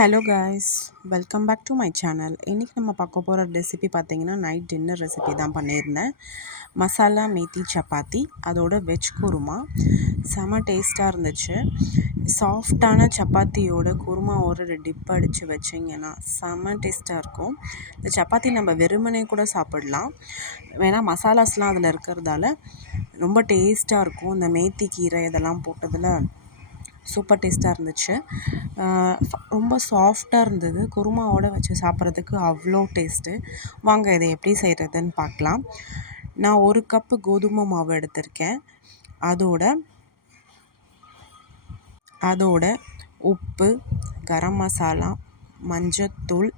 Hello guys, welcome back to my channel. இன்றைக்கி நம்ம பார்க்க போகிற ரெசிபி பார்த்திங்கன்னா நைட் டின்னர் ரெசிபி தான் பண்ணியிருந்தேன். மசாலா மேத்தி சப்பாத்தி, அதோட வெஜ் குருமா செம டேஸ்ட்டாக இருந்துச்சு. சாஃப்டான சப்பாத்தியோட குருமாவோட டிப் அடித்து வச்சிங்கன்னா செம டேஸ்ட்டாக இருக்கும். இந்த சப்பாத்தி நம்ம வெறுமனே கூட சாப்பிடலாம், ஏன்னா மசாலாஸ்லாம் அதில் இருக்கிறதால ரொம்ப டேஸ்ட்டாக இருக்கும். இந்த மேத்தி கீரை இதெல்லாம் போட்டதில் சூப்பர் டேஸ்ட்டாக இருந்துச்சு. ரொம்ப சாஃப்டாக இருந்தது. குருமாவோடு வச்சு சாப்பிட்றதுக்கு அவ்வளோ டேஸ்ட்டு. வாங்க இதை எப்படி செய்கிறதுன்னு பார்க்கலாம். நான் 1 கப்பு கோதுமை மாவு எடுத்திருக்கேன். அதோட உப்பு, கரம் மசாலா, மஞ்சத்தூள்,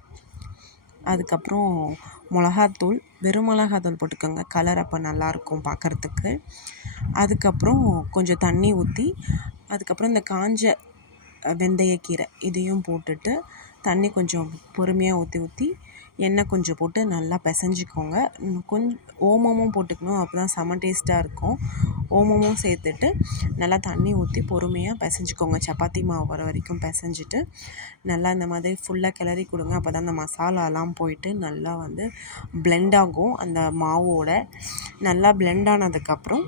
அதுக்கப்புறம் மிளகாத்தூள், வெறும் மிளகாத்தூள் போட்டுக்கோங்க, கலர் அப்போ நல்லாயிருக்கும் பார்க்குறதுக்கு. அதுக்கப்புறம் கொஞ்சம் தண்ணி ஊற்றி, அதுக்கப்புறம் இந்த காஞ்ச வெந்தயக்கீரை இதையும் போட்டுட்டு தண்ணி கொஞ்சம் பொறுமையாக ஊற்றி எண்ணெய் கொஞ்சம் போட்டு நல்லா பிசைஞ்சிக்கோங்க. கொஞ்சம் ஓமமும் போட்டுக்கணும், அப்போ தான் செம டேஸ்ட்டாக இருக்கும். ஓமமும் சேர்த்துட்டு நல்லா தண்ணி ஊற்றி பொறுமையாக பிசைஞ்சிக்கோங்க. சப்பாத்தி மாவு வர வரைக்கும் பிசைஞ்சிட்டு நல்லா இந்த மாதிரி ஃபுல்லாக கிளறி கொடுங்க. அப்போ தான் அந்த மசாலாலாம் போயிட்டு நல்லா வந்து பிளெண்ட் ஆகும் அந்த மாவோட. நல்லா பிளெண்ட் ஆனதுக்கப்புறம்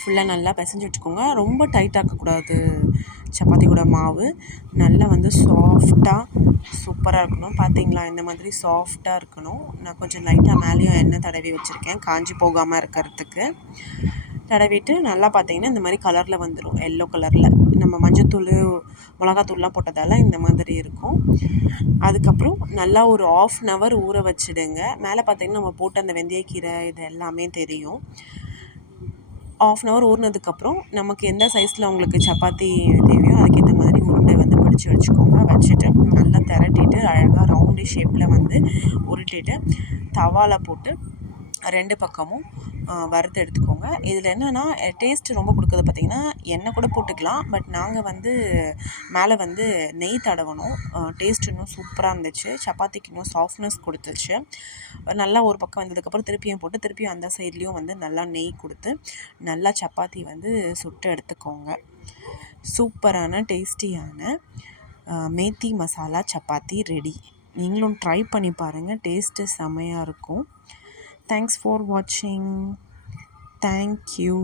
ஃபுல்லாக நல்லா பிசைஞ்சு வச்சுக்கோங்க. ரொம்ப டைட் ஆக்கக்கூடாது. சப்பாத்தி கூட மாவு நல்லா வந்து சாஃப்டாக சூப்பராக இருக்கணும். பார்த்தீங்களா, இந்த மாதிரி சாஃப்டாக இருக்கணும். நான் கொஞ்சம் லைட்டாக மேலேயும் எண்ணெய் தடவி வச்சுருக்கேன், காஞ்சி போகாமல் இருக்கிறதுக்கு. தடவிட்டு நல்லா பார்த்தீங்கன்னா இந்த மாதிரி கலரில் வந்துடும், எல்லோ கலரில். நம்ம மஞ்சத்தூள் மிளகாத்தூள்லாம் போட்டதால் இந்த மாதிரி இருக்கும். அதுக்கப்புறம் நல்லா ஒரு 1/2 hour ஊற வச்சுடுங்க. மேலே பார்த்தீங்கன்னா நம்ம போட்ட அந்த வெந்தயக்கீரை இது எல்லாமே தெரியும். 1/2 hour ஊறினதுக்கப்புறம் நமக்கு எந்த சைஸில் உங்களுக்கு சப்பாத்தி தேவையோ அதுக்கேற்ற மாதிரி உருண்டை வந்து பிடிச்சி வச்சுக்கோங்க. வச்சுட்டு நல்லா திரட்டிட்டு அழகாக ரவுண்டு ஷேப்பில் வந்து உருட்டிட்டு தவாவில் போட்டு 2 பக்கமும் வறுத்து எடுத்துக்கோங்க. இதில் என்னென்னா டேஸ்ட்டு ரொம்ப கொடுக்குறது பார்த்திங்கன்னா எண்ணெய் கூட போட்டுக்கலாம், பட் நாங்கள் வந்து மேலே வந்து நெய் தடவணும். டேஸ்ட் இன்னும் சூப்பராக இருந்துச்சு. சப்பாத்திக்கு இன்னும் சாஃப்ட்னஸ் கொடுத்துச்சு. நல்லா ஒரு பக்கம் வந்ததுக்கப்புறம் திருப்பியும் போட்டு திருப்பியும் அந்த சைட்லேயும் வந்து நல்லா நெய் கொடுத்து நல்லா சப்பாத்தி வந்து சுட்டு எடுத்துக்கோங்க. சூப்பரான டேஸ்டியான மேத்தி மசாலா சப்பாத்தி ரெடி. நீங்களும் ட்ரை பண்ணி பாருங்கள், டேஸ்ட்டு செம்மையாக இருக்கும். Thanks for watching. Thank you.